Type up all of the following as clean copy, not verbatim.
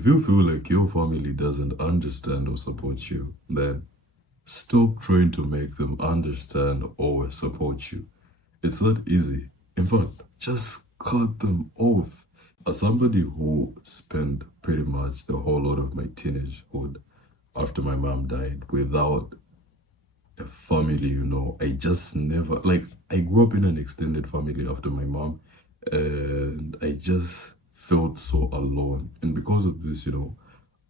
If you feel like your family doesn't understand or support you, then stop trying to make them understand or support you. It's not easy. In fact, just cut them off. As somebody who spent pretty much the whole lot of my teenagehood after my mom died without a family, I just never, like, I grew up in an extended family after my mom, and I just felt so alone. And because of this,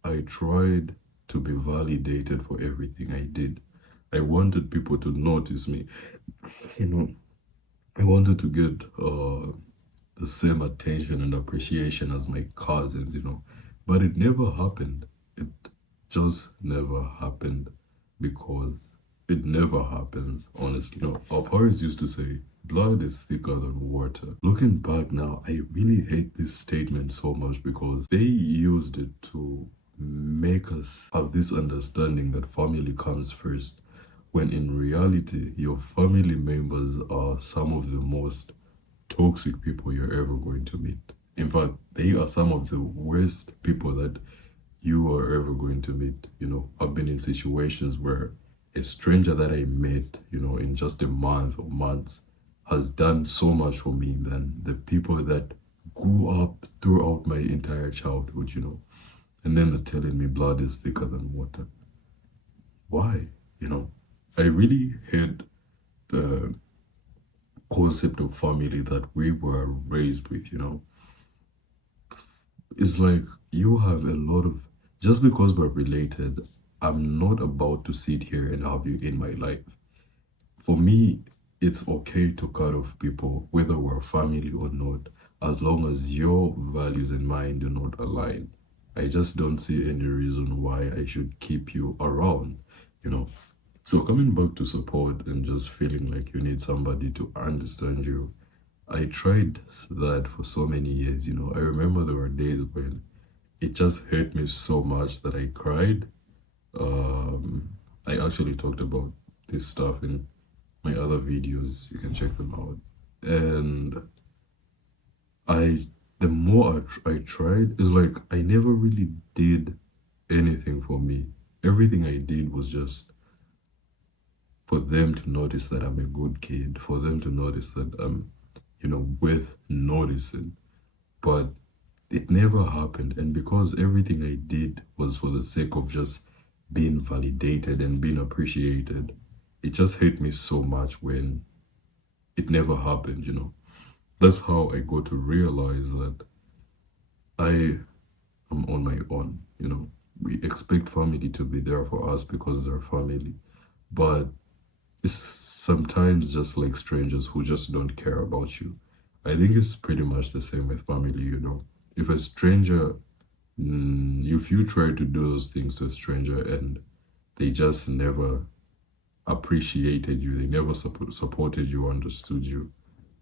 I tried to be validated for everything I did. I wanted people to notice me. You know, I wanted to get the same attention and appreciation as my cousins, but it never happened. It just never happened because it never happens, honestly. Our parents used to say, blood is thicker than water. Looking back now, I really hate this statement so much because they used it to make us have this understanding that family comes first, when in reality, your family members are some of the most toxic people you're ever going to meet. In fact, they are some of the worst people that you are ever going to meet. I've been in situations where a stranger that I met, in just a month or months has done so much for me than the people that grew up throughout my entire childhood. And then they're telling me blood is thicker than water. Why? I really hate the concept of family that we were raised with. It's like you have a lot of, just because we're related, I'm not about to sit here and have you in my life. For me, it's okay to cut off people, whether we're family or not, as long as your values and mine do not align. I just don't see any reason why I should keep you around, you know. So coming back to support and just feeling like you need somebody to understand you, I tried that for so many years. I remember there were days when it just hurt me so much that I cried. Um, I actually talked about this stuff in my other videos. You can check them out. And I, the more I tried, it's like I never really did anything for me. Everything I did was just for them to notice that I'm a good kid, for them to notice that I'm worth noticing. But it never happened. And because everything I did was for the sake of just being validated and being appreciated, it just hit me so much when it never happened. That's how I got to realize that I am on my own. We expect family to be there for us because they're family, but it's sometimes just like strangers who just don't care about you. I think it's pretty much the same with family. If a stranger, if you try to do those things to a stranger and they just never appreciated you, they never supported you, understood you,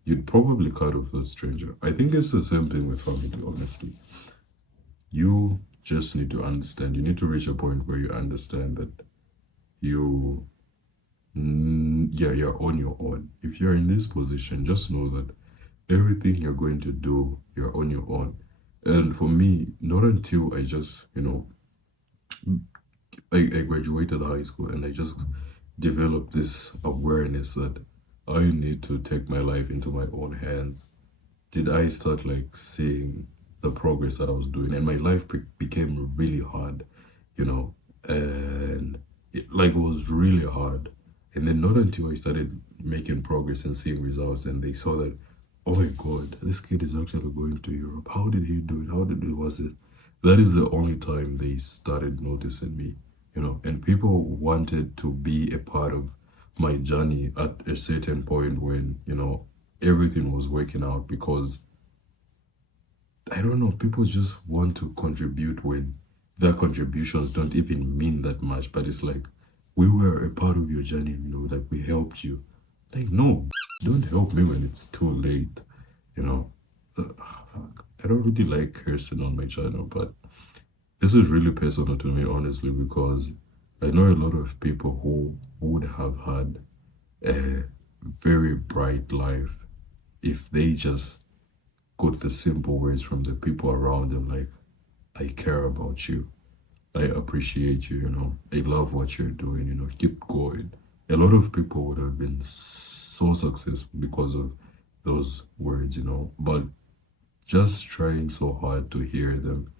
you'd probably cut off that stranger. I think it's the same thing with family, honestly. You just need to understand. You need to reach a point where you understand that you, yeah, you're on your own. If you're in this position, just know that everything you're going to do, you're on your own. And for me, not until I just, I graduated high school and I just developed this awareness that I need to take my life into my own hands. Did I start like seeing the progress that I was doing, and my life became really hard, you know, and it like was really hard. And then not until I started making progress and seeing results, and they saw that, oh my God, this kid is actually going to Europe. How did he do it? How did it was it? That is the only time they started noticing me. And people wanted to be a part of my journey at a certain point when everything was working out, because I don't know, people just want to contribute when their contributions don't even mean that much. But it's like, we were a part of your journey, like we helped you. Like, no, don't help me when it's too late, you know. I don't really like cursing on my channel, but this is really personal to me, honestly, because I know a lot of people who would have had a very bright life if they just got the simple words from the people around them, like, I care about you. I appreciate you, I love what you're doing, keep going. A lot of people would have been so successful because of those words, but just trying so hard to hear them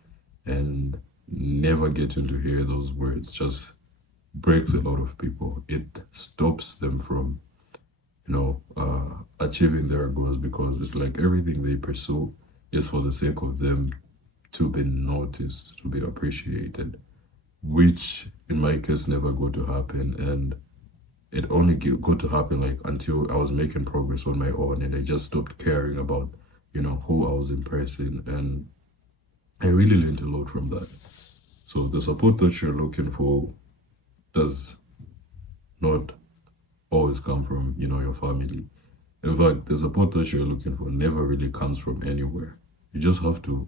and never getting to hear those words just breaks a lot of people. It stops them from, achieving their goals because it's like everything they pursue is for the sake of them to be noticed, to be appreciated, which in my case never go to happen. And it only got to happen like until I was making progress on my own and I just stopped caring about, who I was impressing. And I really learned a lot from that. So the support that you're looking for does not always come from, your family. In fact, the support that you're looking for never really comes from anywhere. You just have to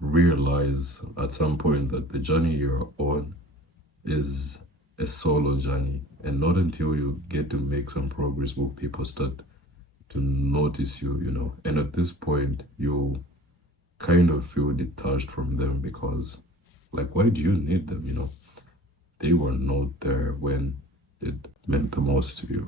realize at some point that the journey you're on is a solo journey. And not until you get to make some progress will people start to notice you, And at this point, you kind of feel detached from them because, like, why do you need them, They were not there when it meant the most to you.